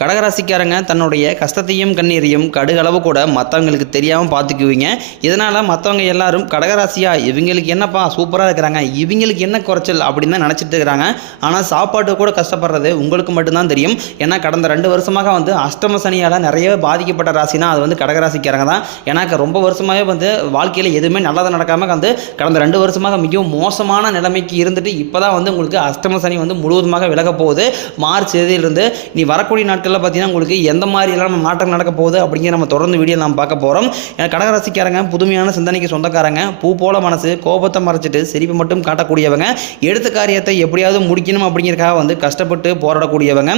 கடகராசிக்காரங்க தன்னுடைய கஷ்டத்தையும் கண்ணீரையும் கடுகளவு கூட மற்றவங்களுக்கு தெரியாமல் பார்த்துக்குவீங்க. இதனால் மற்றவங்க எல்லாரும் கடகராசியா இவங்களுக்கு என்னப்பா சூப்பராக இருக்கிறாங்க, இவங்களுக்கு என்ன குறைச்சல் அப்படின்னு தான் நினச்சிட்டு இருக்கிறாங்க. ஆனால் சாப்பாட்டு கூட கஷ்டப்படுறது உங்களுக்கு மட்டும்தான் தெரியும். ஏன்னா கடந்த 2 வருஷமாக அஷ்டம சனியால் நிறைய பாதிக்கப்பட்ட ராசினா அது கடகராசிக்காரங்க தான். ஏன்னா ரொம்ப வருஷமாகவே வாழ்க்கையில் எதுவுமே நல்லதாக நடக்காமல் கடந்த 2 வருஷமாக மிகவும் மோசமான நிலைமைக்கு இருந்துட்டு இப்போ தான் உங்களுக்கு அஷ்டம சனி முழுவதுமாக விலக போகுது. மார்ச் தேதியிலிருந்து நீ வரக்கூடிய நாட்களில் பார்த்தீங்கன்னா உங்களுக்கு எந்த மாதிரி எல்லாம் மாற்றம் நடக்க போகுது அப்படிங்கிற நம்ம தொடர்ந்து வீடியோ நாம் பார்க்க போகிறோம். கடகராசிக்காரங்க புதுமையான சிந்தனைக்கு சொந்தக்காரங்க, பூ போல மனசு, கோபத்தை மறைச்சிட்டு சிரிப்பு மட்டும் காட்டக்கூடியவங்க, எடுத்த காரியத்தை எப்படியாவது முடிக்கணும் அப்படிங்கிறக்காக கஷ்டப்பட்டு போராடக்கூடியவங்க.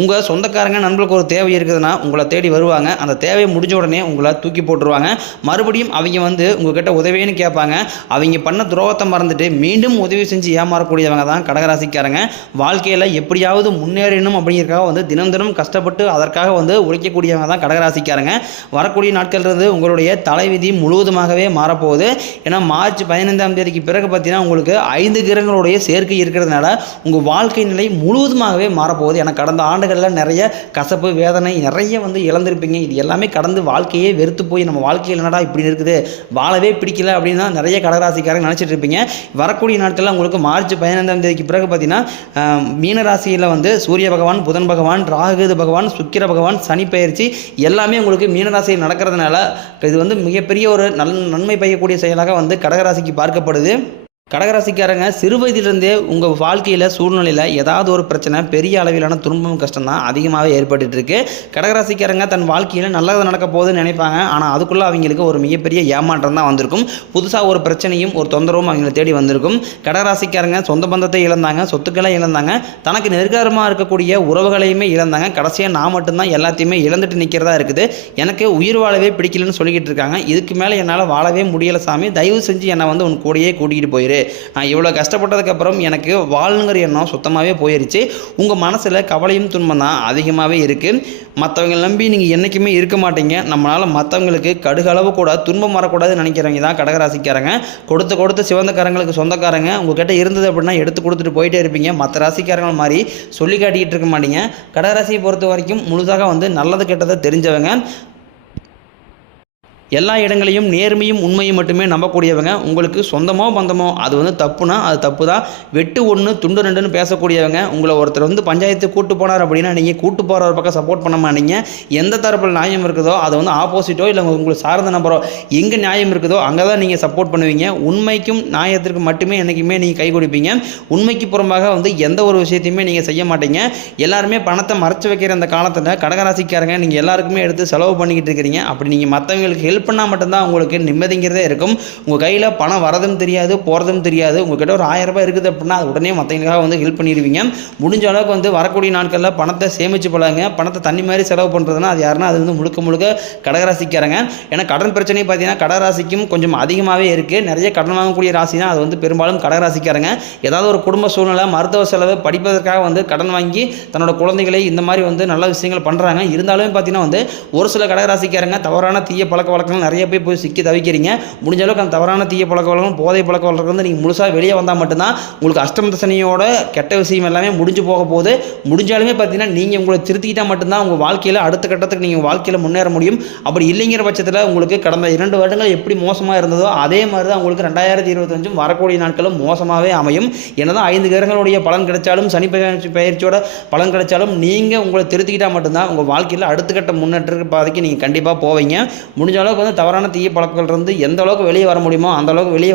உங்கள் சொந்தக்காரங்க நண்பர்களுக்கு ஒரு தேவை இருக்குதுன்னா உங்களை தேடி வருவாங்க. அந்த தேவையை முடிஞ்ச உடனே உங்களை தூக்கி போட்டுருவாங்க. மறுபடியும் அவங்க உங்ககிட்ட உதவின்னு கேட்பாங்க. அவங்க பண்ண துரோகத்தை மறந்துட்டு மீண்டும் உதவி செஞ்சு ஏமாறக்கூடியவங்க தான் கடகராசிக்காரங்க. வாழ்க்கையில் எப்படியாவது முன்னேறணும் அப்படிங்கிறக்காக தினம் தினம் கஷ்டப்பட்டு அதற்காக உழைக்கக்கூடியவங்க தான் கடகராசிக்காரங்க. வரக்கூடிய நாட்கள் இருந்து உங்களுடைய தலைவிதி முழுவதுமாகவே மாறப்போகுது. ஏன்னா மார்ச் 15ஆம் தேதிக்கு பிறகு பார்த்தீங்கன்னா உங்களுக்கு 5 கிரகங்களுடைய சேர்க்கை இருக்கிறதுனால உங்கள் வாழ்க்கை நிலை முழுவதுமாகவே மாறப்போகுது. ஏன்னா கடந்த ஆண்டுகளில் நிறைய கசப்பு வேதனை நிறைய இழந்திருப்பீங்க. இது எல்லாமே கடந்து வாழ்க்கையே வெறுத்து போய் நம்ம வாழ்க்கையில் என்னடா இப்படி இருக்குது, வாழவே பிடிக்கல அப்படின்னா நிறைய கடகராசிக்காரங்க நினச்சிட்டு இருப்பீங்க. வரக்கூடிய நாட்களில் உங்களுக்கு மார்ச் 15ஆம் தேதிக்கு பிறகு பார்த்தீங்கன்னா மீனராசியில் சூரிய பகவான், புதன் பகவான், ராகு பகவான், சுக்கிர பகவான், சனி பயிற்சி எல்லாமே உங்களுக்கு மீனராசியில் நடக்கிறதுனால இது மிகப்பெரிய ஒரு நன்மை பயக்கக்கூடிய செயலாக கடகராசிக்கு பார்க்கப்படுது. கடகராசிக்காரங்க சிறு வயதிலிருந்தே உங்கள் வாழ்க்கையில் சூழ்நிலையில் ஏதாவது ஒரு பிரச்சனை, பெரிய அளவிலான துன்பம், கஷ்டம் தான் அதிகமாகவே ஏற்பட்டு இருக்கு. கடகராசிக்காரங்க தன் வாழ்க்கையில் நல்லது நடக்க போகுதுன்னு நினைப்பாங்க. ஆனால் அதுக்குள்ளே அவங்களுக்கு ஒரு மிகப்பெரிய ஏமாற்றம் தான் வந்திருக்கும். புதுசாக ஒரு பிரச்சனையும் ஒரு தொந்தரவும் அவங்களை தேடி வந்திருக்கும். கடகராசிக்காரங்க சொந்த பந்தத்தை இழந்தாங்க, சொத்துக்களை இழந்தாங்க, தனக்கு நெருக்கமாக இருக்கக்கூடிய உறவுகளையுமே இழந்தாங்க. கடைசியாக நான் மட்டும்தான் எல்லாத்தையுமே இழந்துட்டு நிற்கிறதா இருக்குது, எனக்கு உயிர் வாழவே பிடிக்கலன்னு சொல்லிக்கிட்டு இருக்காங்க. இதுக்கு மேலே என்னால் வாழவே முடியலை சாமி, தயவு செஞ்சு என்னை உன் கூடயே கூட்டிகிட்டு போயிரு, நான் இவ்வளோ கஷ்டப்பட்டதுக்கப்புறம் எனக்கு வாழணுங்கிற எண்ணம் சுத்தமாகவே போயிடுச்சு. உங்கள் மனசில் கவலையும் துன்பம் தான் அதிகமாகவே இருக்குது. மற்றவங்க நம்பி நீங்கள் என்றைக்குமே இருக்க மாட்டீங்க. நம்மளால் மற்றவங்களுக்கு கடுகளவு கூட துன்பம் வரக்கூடாதுன்னு நினைக்கிறவங்க தான் கடகராசிக்காரங்க. கொடுத்த சிவந்தக்காரங்களுக்கு சொந்தக்காரங்க. உங்கள்கிட்ட இருந்தது அப்படின்னா எடுத்து கொடுத்துட்டு போயிட்டே இருப்பீங்க. மற்ற ராசிக்காரங்கள் மாதிரி சொல்லி காட்டிக்கிட்டு இருக்க மாட்டீங்க. கடகராசியை பொறுத்த வரைக்கும் முழுதாக நல்லது கெட்டதை தெரிஞ்சவங்க. எல்லா இடங்களையும் நேர்மையும் உண்மையும் மட்டுமே நம்பக்கூடியவங்க. உங்களுக்கு சொந்தமோ பந்தமோ அது தப்புனா அது தப்பு தான். வெட்டு 1 துண்டு 2ன்னு பேசக்கூடியவங்க. உங்களை ஒருத்தர் பஞ்சாயத்து கூட்டு போனார் அப்படின்னா நீங்கள் கூட்டு போகிற ஒரு பக்கம் சப்போர்ட் பண்ண மாட்டீங்க. எந்த தரப்பில் நியாயம் இருக்குதோ அதை ஆப்போசிட்டோ இல்லை உங்களுக்கு சார்ந்த நபரோ எங்கே நியாயம் இருக்குதோ அங்கே தான் நீங்கள் சப்போர்ட் பண்ணுவீங்க. உண்மைக்கும் நியாயத்திற்கு மட்டுமே என்றைக்குமே நீங்கள் கை கொடுப்பீங்க. உண்மைக்கு புறம்பாக எந்த ஒரு விஷயத்தையுமே நீங்கள் செய்ய மாட்டீங்க. எல்லாருமே பணத்தை மறைச்சு வைக்கிற அந்த காலத்தில் கடகராசிக்காரங்க நீங்கள் எல்லாருக்குமே எடுத்து செலவு பண்ணிக்கிட்டு இருக்கிறீங்க. அப்படி நீங்கள் மற்றவங்களுக்கு ஹெல்ப் பண்ணால் மட்டும்தான் உங்களுக்கு நிம்மதிங்கிறதே இருக்கும். உங்கள் கையில் பணம் வரதும் தெரியாது, போகிறதும் தெரியாது. உங்கள்கிட்ட ஒரு 1000 ரூபாய் இருக்குது அப்படின்னா அது உடனே மற்றவங்களுக்காக ஹெல்ப் பண்ணிடுவீங்க. முடிஞ்ச அளவுக்கு வரக்கூடிய நாட்களில் பணத்தை சேமித்து பழகுங்க. பணத்தை தண்ணி மாதிரி செலவு பண்ணுறதுனா அது யாருன்னா அது முழுக்க கடகராசிக்காரங்க. ஏன்னா கடன் பிரச்சனை பார்த்தீங்கன்னா கடகராசிக்கும் கொஞ்சம் அதிகமாகவே இருக்குது. நிறைய கடன் வாங்கக்கூடிய ராசினா அது பெரும்பாலும் கடகராசிக்காரங்க. ஏதாவது ஒரு குடும்ப சூழ்நிலை, மருத்துவ செலவு, படிப்பதற்காக கடன் வாங்கி தன்னோட குழந்தைகளை இந்த மாதிரி நல்ல விஷயங்கள் பண்ணுறாங்க. இருந்தாலும் பார்த்தீங்கன்னா ஒரு சில கடகராசிக்காரங்க தவறான தீய பழக்க வழக்கங்கள் நிறைய போய் சிக்கி தவிக்கிறீங்க. முடிஞ்ச அளவுக்கு அந்த தவறான தீய பழக்க வழக்கம், போதை பழக்க வழக்கம் நீங்கள் முழுசாக வெளியே வந்தால் மட்டும்தான் உங்களுக்கு அஷ்டம சனியோட கெட்ட விஷயம் எல்லாமே முடிஞ்சு போக போகுது. முடிஞ்சாலுமே பார்த்தீங்கன்னா நீங்கள் உங்களை திருத்திக்கிட்டால் மட்டும்தான் உங்கள் வாழ்க்கையில் அடுத்த கட்டத்துக்கு நீங்கள் வாழ்க்கையில் முன்னேற முடியும். அப்படி இல்லைங்கிற பட்சத்தில் உங்களுக்கு கடந்த 2 வருடங்கள் எப்படி மோசமாக இருந்ததோ அதே மாதிரி தான் உங்களுக்கு 2025 வரக்கூடிய நாட்களும் மோசமாகவே அமையும். என்னதான் 5 கிரகங்களுடைய பலன் கிடைச்சாலும், சனி பயிற்சியோட பலன் கிடைச்சாலும் நீங்கள் உங்களை திருத்திக்கிட்டால் மட்டும்தான் உங்கள் வாழ்க்கையில் அடுத்த கட்ட முன்னேற்ற பாதைக்கு நீங்கள் கண்டிப்பாக போவீங்க. முடிஞ்ச அளவுக்கு தவறான தீய பழக்கங்கள் இருந்து எந்த அளவுக்கு வெளியே வர முடியுமோ அந்த அளவுக்கு வெளியே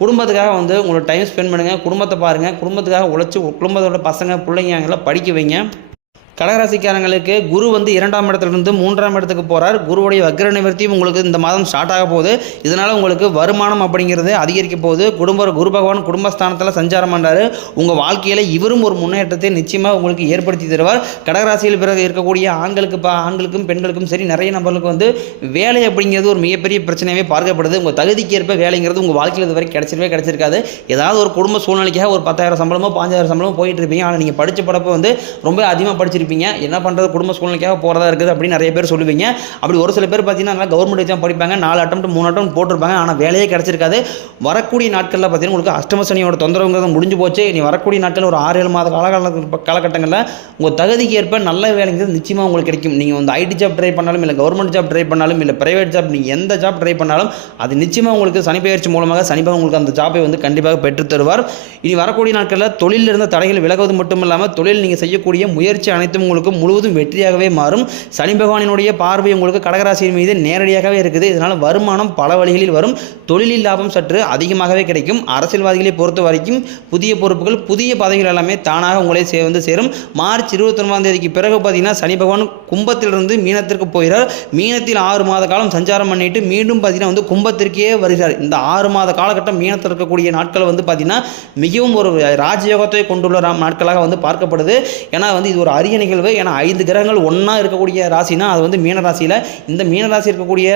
குடும்பத்துக்காக உங்களோட டைம் ஸ்பெண்ட் பண்ணுங்கள். குடும்பத்தை பாருங்கள். குடும்பத்துக்காக உழைச்சி குடும்பத்தோட பசங்க பிள்ளைங்க படிக்க வைங்க. கடகராசிக்காரங்களுக்கு குரு 2ஆம் இடத்துலேருந்து 3ஆம் இடத்துக்கு போகிறார். குருவுடைய வக்ர நிவர்த்தியும் உங்களுக்கு இந்த மாதம் ஸ்டார்ட் ஆக போகுது. இதனால் உங்களுக்கு வருமானம் அப்படிங்கிறது அதிகரிக்க போகுது. குரு பகவான் குடும்பஸ்தானத்தில் சஞ்சாரம் பண்ணுறாரு. உங்கள் வாழ்க்கையில் இவரும் ஒரு முன்னேற்றத்தை நிச்சயமாக உங்களுக்கு ஏற்படுத்தி தருவார். கடகராசியில் பிறகு இருக்கக்கூடிய ஆண்களுக்கும் பெண்களுக்கும் சரி நிறைய நபர்களுக்கு வேலை அப்படிங்கிறது ஒரு மிகப்பெரிய பிரச்சனையாகவே பார்க்கப்படுது. உங்கள் தகுதிக்கு ஏற்ப வேலைங்கிறது உங்கள் வாழ்க்கையில் இது வரைக்கும் கிடைச்சிருக்காது. ஏதாவது ஒரு குடும்ப சூழ்நிலைக்காக ஒரு 10,000 சம்பளமோ 5,000 சம்பளமோ போயிட்டு இருப்பீங்க. ஆனால் நீங்கள் படித்த படப்பை ரொம்ப அதிகமாக படிச்சிருப்பீங்க. இருப்பீங்க. என்ன பண்ணுறது, குடும்ப சூழ்நிலைக்காக போகிறதா இருக்குது அப்படின்னு நிறைய பேர் சொல்லுவீங்க. அப்படி ஒரு சில பேர் பார்த்தீங்கன்னா நல்லா கவர்மெண்ட் எக்ஸாம் படிப்பாங்க, 4 அட்டெம்ப்ட் 3 அட்டெம்ப்ட் போட்டிருப்பாங்க, ஆனால் வேலையே கிடச்சிருக்காது. வரக்கூடிய நாட்களில் பார்த்தீங்கன்னா உங்களுக்கு அஷ்டம சனியோட தொந்தரவுங்கிறது முடிஞ்சு போச்சு. இனி வரக்கூடிய நாட்களில் ஒரு 6-7 மாத காலகட்டங்களில் உங்கள் தகுதிக்கு ஏற்ப நல்ல வேலைங்கிறது நிச்சயமாக உங்களுக்கு கிடைக்கும். நீங்கள் வந்து ஐடி ஜாப் ட்ரை பண்ணாலும், இல்லை கவர்மெண்ட் ஜாப் ட்ரை பண்ணாலும், இல்லை பிரைவேட் ஜாப், நீங்கள் எந்த ஜாப் ட்ரை பண்ணாலும் அது நிச்சயமாக உங்களுக்கு சனிப்பெயர்ச்சி மூலமாக சனிபாக உங்களுக்கு அந்த ஜாப்பை வந்து கண்டிப்பாக பெற்று தருவார். இனி வரக்கூடிய நாட்களில் தொழிலில் இருந்த தடைகள் விலகுவது மட்டும் இல்லாமல் தொழில் நீங்கள் செய்யக்கூடிய முயற்சி அனைத்தும் உங்களுக்கு முழுவதும் வெற்றியாகவே மாறும். சனி பகவானினுடைய பார்வை உங்களுக்கு கடகராசியின் மீது நேரடியாகவே இருக்குது. இதனால் வருமானம் பல வழிகளில் வரும். தொழிலில் லாபம் சற்று அதிகமாகவே கிடைக்கும். அரசியல்வாதிகளை பொறுத்த வரைக்கும் புதிய பொறுப்புகள், புதிய பதவிகள் எல்லாமே தானாக உங்களை வந்து சேரும். மார்ச் 29ஆம் தேதிக்கு பிறகு பார்த்தீங்கன்னா சனி பகவான் கும்பத்திலிருந்து மீனத்திற்கு போகிறார். மீனத்தில் 6 மாத காலம் சஞ்சாரம் பண்ணிட்டு மீண்டும் பார்த்தீங்கன்னா வந்து கும்பத்திற்கே வருகிறார். இந்த 6 மாத காலகட்டம் மீனத்தில் இருக்கக்கூடிய நாட்கள் வந்து பார்த்தீங்கன்னா மிகவும் ஒரு ராஜயோகத்தை கொண்டுள்ள நாட்களாக வந்து பார்க்கப்படுது. ஏன்னா வந்து இது ஒரு அரிய நிகழ்வு. ஏன்னா 5 கிரகங்கள் ஒன்றா இருக்கக்கூடிய ராசினா அது வந்து மீனராசியில். இந்த மீனராசி இருக்கக்கூடிய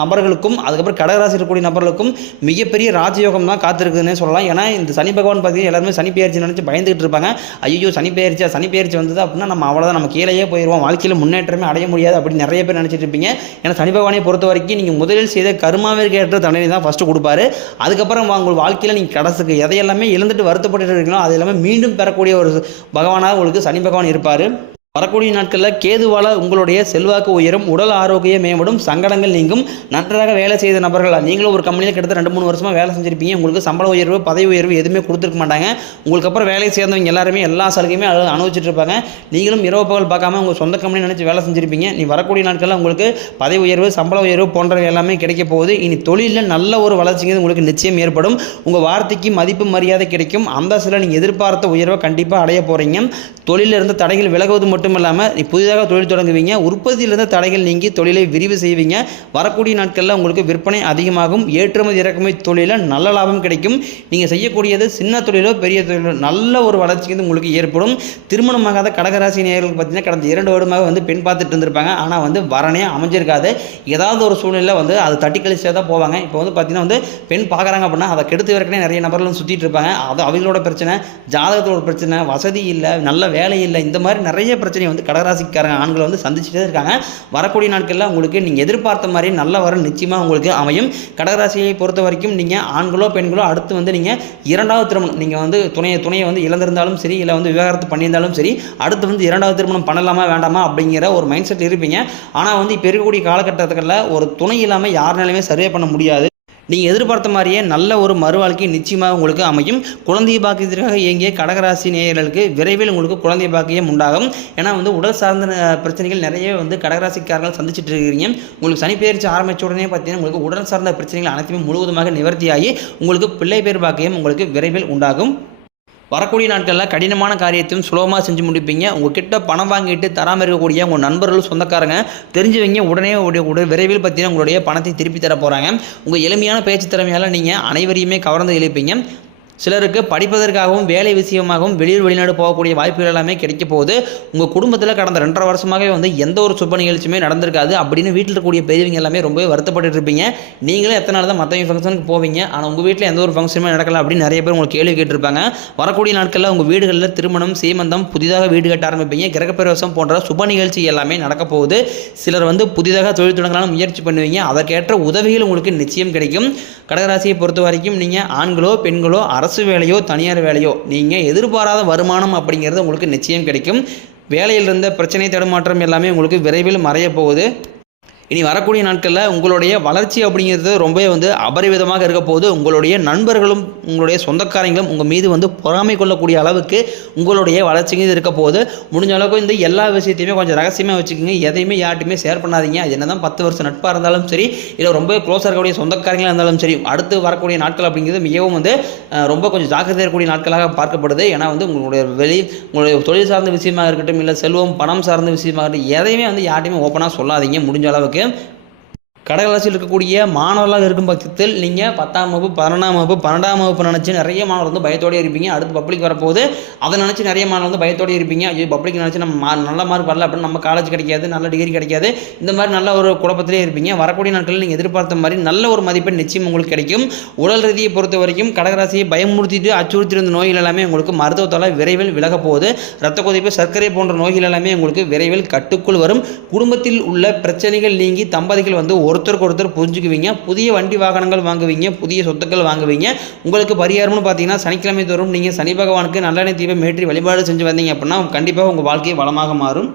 நபர்களுக்கும் அதுக்கப்புறம் கடகராசி இருக்கக்கூடிய நபர்களுக்கும் மிகப்பெரிய ராஜயோகம் தான் காத்திருக்குதுன்னே சொல்லலாம். ஏன்னா இந்த சனி பகவான் பார்த்தீங்கன்னா எல்லாருமே சனி பெயர்ச்சி நினச்சி பயந்துகிட்டு இருப்பாங்க. ஐயோ சனி பெயர்ச்சி வந்தது அப்படின்னா நம்ம அவ்வளோதான், நம்ம கீழேயே போயிடுவோம், வாழ்க்கையில் முன்னேற்றமே அடைய முடியாது அப்படின்னு நிறைய பேர் நினச்சிட்டு இருப்பீங்க. ஏன்னா சனி பகவானை பொறுத்த வரைக்கும் நீங்கள் முதலில் செய்த கர்மாவிற்கு ஏற்ற தண்டனை தான் ஃபஸ்ட்டு கொடுப்பாரு. அதுக்கப்புறம் உங்கள் வாழ்க்கையில் நீங்கள் கடைசிக்கு எதையெல்லாமே இழந்துட்டு வருத்தப்பட்டு இருக்கீங்களோ அது எல்லாமே மீண்டும் பெறக்கூடிய ஒரு பகவானாக உங்களுக்கு சனி பகவான் இருப்பார். வரக்கூடிய நாட்களில் கேதுவால் உங்களுடைய செல்வாக்கு உயரும், உடல் ஆரோக்கியம் மேம்படும், சங்கடங்கள் நீங்கும். நன்றாக வேலை செய்த நபர்கள், நீங்களும் ஒரு கம்பெனியில் கிட்டத்தட்ட 2-3 வருஷமாக வேலை செஞ்சிருப்பீங்க. உங்களுக்கு சம்பள உயர்வு, பதவி உயர்வு எதுவுமே கொடுத்துருக்க மாட்டாங்க. உங்களுக்கு அப்புறம் வேலை சேர்ந்தவங்க எல்லாருமே எல்லா சலுகையுமே அனுபவிச்சுட்டு இருப்பாங்க. நீங்களும் இரவு பகல் பார்க்காம உங்கள் சொந்த கம்பெனி நினச்சி வேலை செஞ்சிருப்பீங்க. நீ வரக்கூடிய நாட்களில் உங்களுக்கு பதவி உயர்வு, சம்பள உயர்வு போன்றவை எல்லாமே கிடைக்க போகுது. இனி தொழிலில் நல்ல ஒரு வளர்ச்சிங்கிறது உங்களுக்கு நிச்சயம் ஏற்படும். உங்கள் வார்த்தைக்கு மதிப்பு மரியாதை கிடைக்கும். அந்த சில நீங்கள் எதிர்பார்த்த உயர்வை கண்டிப்பாக அடைய போகிறீங்க. தொழிலில் இருந்த தடைகள் விலகுவது மட்டும் இல்லாமல் நீ புதிதாக தொழில் தொடங்குவீங்க. உற்பத்தியிலிருந்த தடைகள் நீங்கி தொழிலை விரிவு செய்வீங்க. வரக்கூடிய நாட்களில் உங்களுக்கு விற்பனை அதிகமாகும். ஏற்றுமதி இறக்குமதி தொழிலில் நல்ல லாபம் கிடைக்கும். நீங்கள் செய்யக்கூடியது சின்ன தொழிலோ பெரிய தொழிலோ நல்ல ஒரு வளர்ச்சி உங்களுக்கு ஏற்படும். திருமணமாகாத கடகராசி நேயர்களுக்கு பார்த்தீங்கன்னா கடந்த 2 வருடமாக வந்து பெண் பார்த்துட்டு இருந்திருப்பாங்க. ஆனால் வந்து வரனே அமைஞ்சிருக்காது. ஏதாவது ஒரு சூழ்நிலை வந்து அது தட்டி கழிச்சே தான் போவாங்க. இப்போ வந்து பார்த்தீங்கன்னா வந்து பெண் பார்க்குறாங்க அப்படின்னா அதை கெடுத்து வரைக்கும் நிறைய நபர்களும் சுற்றிட்டு இருப்பாங்க. அது அவங்களோட பிரச்சனை, ஜாதகத்தோட பிரச்சனை, வசதி இல்லை, நல்ல வேலை இல்லை, இந்த மாதிரி நிறைய பிரச்சனை வந்து கடகராசிக்காரங்க ஆண்களை வந்து சந்திச்சுட்டே இருக்காங்க. வரக்கூடிய நாட்களில் உங்களுக்கு நீங்கள் எதிர்பார்த்த மாதிரி நல்ல வரம் நிச்சயமாக உங்களுக்கு அமையும். கடகராசியை பொறுத்த வரைக்கும் நீங்கள் ஆண்களோ பெண்களோ அடுத்து வந்து நீங்கள் 2வது திருமணம், நீங்கள் வந்து துணையை வந்து இழந்திருந்தாலும் சரி, இல்லை வந்து விவாகரத்து பண்ணியிருந்தாலும் சரி, அடுத்து வந்து 2வது திருமணம் பண்ணலாமா வேண்டாமா அப்படிங்கிற ஒரு மைண்ட் செட் இருப்பீங்க. ஆனால் வந்து இப்போ இருக்கக்கூடிய காலகட்டத்துகளில் ஒரு துணை இல்லாமல் யாருனாலுமே சர்வே பண்ண முடியாது. நீங்கள் எதிர்பார்த்த மாதிரியே நல்ல ஒரு மறுவாழ்க்கை நிச்சயமாக உங்களுக்கு அமையும். குழந்தை பாக்கியத்திற்காக இயங்கிய கடகராசி நேயர்களுக்கு விரைவில் உங்களுக்கு குழந்தை பாக்கியம் உண்டாகும். ஏன்னா வந்து உடல் சார்ந்த பிரச்சனைகள் நிறைய வந்து கடகராசிக்காரர்கள் சந்திச்சுட்டு இருக்கிறீங்க. உங்களுக்கு சனி பெயர்ச்சி ஆரம்பித்த உடனே பார்த்தீங்கன்னா உங்களுக்கு உடல் சார்ந்த பிரச்சனைகள் அனைத்துமே முழுவதுமாக நிவர்த்தியாகி உங்களுக்கு பிள்ளை பேர் பாக்கியம் உங்களுக்கு விரைவில் உண்டாகும். வரக்கூடிய நாட்களில் கடினமான காரியத்தையும் சுலபமாக செஞ்சு முடிப்பீங்க. உங்கள்கிட்ட பணம் வாங்கிட்டு தராமல் இருக்கக்கூடிய உங்கள் நண்பர்கள், சொந்தக்காரங்க, தெரிஞ்சவங்க உடனே விரைவில் பார்த்தீங்கன்னா உங்களுடைய பணத்தை திருப்பி தர போகிறாங்க. உங்கள் எளிமையான பேச்சு திறமையால் நீங்கள் அனைவரையுமே கவர்ந்து எழுப்பீங்க. சிலருக்கு படிப்பதற்காகவும் வேலை விஷயமாகவும் வெளிநாடு போகக்கூடிய வாய்ப்புகள் எல்லாமே கிடைக்க போகுது. உங்கள் குடும்பத்தில் கடந்த 2.5 வருஷமாகவே வந்து எந்த ஒரு சுப நிகழ்ச்சியுமே நடந்திருக்காது அப்படின்னு வீட்டில் இருக்கக்கூடிய பெரியவங்க எல்லாமே ரொம்பவே வருத்தப்பட்டு இருப்பீங்க. நீங்களே எத்தனை நாள் தான் மற்றவங்க ஃபங்க்ஷனுக்கு போவீங்க, ஆனால் உங்கள் வீட்டில் எந்த ஒரு ஃபங்க்ஷனுமே நடக்கல அப்படின்னு நிறைய பேர் உங்களுக்கு கேள்வி கேட்டிருப்பாங்க. வரக்கூடிய நாட்களில் உங்கள் வீடுகளில் திருமணம், சீமந்தம், புதிதாக வீடு கட்ட ஆரம்பிப்பீங்க. கிரகப்பிரவேசம் போன்ற சுப நிகழ்ச்சி எல்லாமே நடக்க போகுது. சிலர் வந்து புதிதாக தொழில் தொடங்கலாம் முயற்சி பண்ணுவீங்க. அதற்கேற்ற உதவிகள் உங்களுக்கு நிச்சயம் கிடைக்கும். கடகராசியை பொறுத்த வரைக்கும் நீங்கள் ஆண்களோ பெண்களோ அரசு வேலையோ தனியார் வேலையோ நீங்கள் எதிர்பாராத வருமானம் அப்படிங்கிறது உங்களுக்கு நிச்சயம் கிடைக்கும். வேலையில் இருந்த பிரச்சனை தடுமாற்றம் எல்லாமே உங்களுக்கு விரைவில் மறைய போகுது. இனி வரக்கூடிய நாட்களில் உங்களுடைய வளர்ச்சி அப்படிங்கிறது ரொம்பவே வந்து அபரிவிதமாக இருக்க போது. உங்களுடைய நண்பர்களும் உங்களுடைய சொந்தக்காரங்களும் உங்கள் மீது வந்து பொறாமை கொள்ளக்கூடிய அளவுக்கு உங்களுடைய வளர்ச்சிங்கிறது இருக்க போது. முடிஞ்ச அளவுக்கு இந்த எல்லா விஷயத்தையுமே கொஞ்சம் ரகசியமாக வச்சுக்கோங்க. எதையுமே யார்ட்டுமே ஷேர் பண்ணாதீங்க. அது என்ன தான் 10 வருஷம் நட்பாக இருந்தாலும் சரி, இல்லை ரொம்ப க்ளோஸாக இருக்கக்கூடிய சொந்தக்காரங்களாக இருந்தாலும் சரி, அடுத்து வரக்கூடிய நாட்கள் அப்படிங்கிறது மிகவும் வந்து ரொம்ப கொஞ்சம் ஜாக்கிரதையாக இருக்கக்கூடிய நாட்களாக பார்க்கப்படுது. ஏன்னா வந்து உங்களுடைய தொழில் சார்ந்த விஷயமாக இருக்கட்டும், இல்லை செல்வம் பணம் சார்ந்த விஷயமாக இருக்கட்டும், எதையுமே வந்து யார்ட்டையுமே ஓப்பனாக சொல்லாதீங்க முடிஞ்ச அளவுக்கு. கடகராசியில் இருக்கக்கூடிய மாணவர்களாக இருக்கும் பட்சத்தில் நீங்கள் 10ஆம் வகுப்பு 11ஆம் வகுப்பு 12ஆம் வகுப்பு நினச்சி நிறைய மாணவர் வந்து பயத்தோடு இருப்பீங்க. அடுத்து பப்ளிக் வரப்போது அதை நினச்சி நிறைய மாணவர் வந்து பயத்தோடு இருப்பீங்க. ஐயோ பப்ளிக் நினச்சி நம்ம நல்ல மார்க் வரல அப்படின்னு நம்ம காலேஜ் கிடைக்காது, நல்ல டிகிரி கிடைக்காது, இந்த மாதிரி நல்ல ஒரு குழப்பத்திலே இருப்பீங்க. வரக்கூடிய நாட்களில் நீங்கள் எதிர்பார்த்த மாதிரி நல்ல ஒரு மதிப்பெண் நிச்சயம் உங்களுக்கு கிடைக்கும். உடல் ரீதியை பொறுத்த வரைக்கும் கடகராசியை பயமுறுத்திட்டு அச்சுறுத்திருந்த நோய்கள் எல்லாமே உங்களுக்கு மருத்துவத்தால் விரைவில் விலக போகுது. இரத்த கொதிப்பு, சர்க்கரை போன்ற நோய்கள் எல்லாமே உங்களுக்கு விரைவில் கட்டுக்குள் வரும். குடும்பத்தில் உள்ள பிரச்சனைகள் நீங்கி தம்பதிகள் வந்து ஒருத்தருக்கு ஒருத்தர் புரிஞ்சுக்குவீங்க. புதிய வண்டி வாகனங்கள் வாங்குவீங்க, புதிய சொத்துக்கள் வாங்குவீங்க. உங்களுக்கு பரிகாரம்னு பார்த்தீங்கன்னா சனிக்கிழமை தோறும் நீங்கள் சனி பகவானுக்கு நல்லெண்ணெய் தீபம் ஏற்றி வழிபாடு செஞ்சு வந்தீங்க அப்படின்னா கண்டிப்பாக உங்கள் வாழ்க்கை வளமாக மாறும்.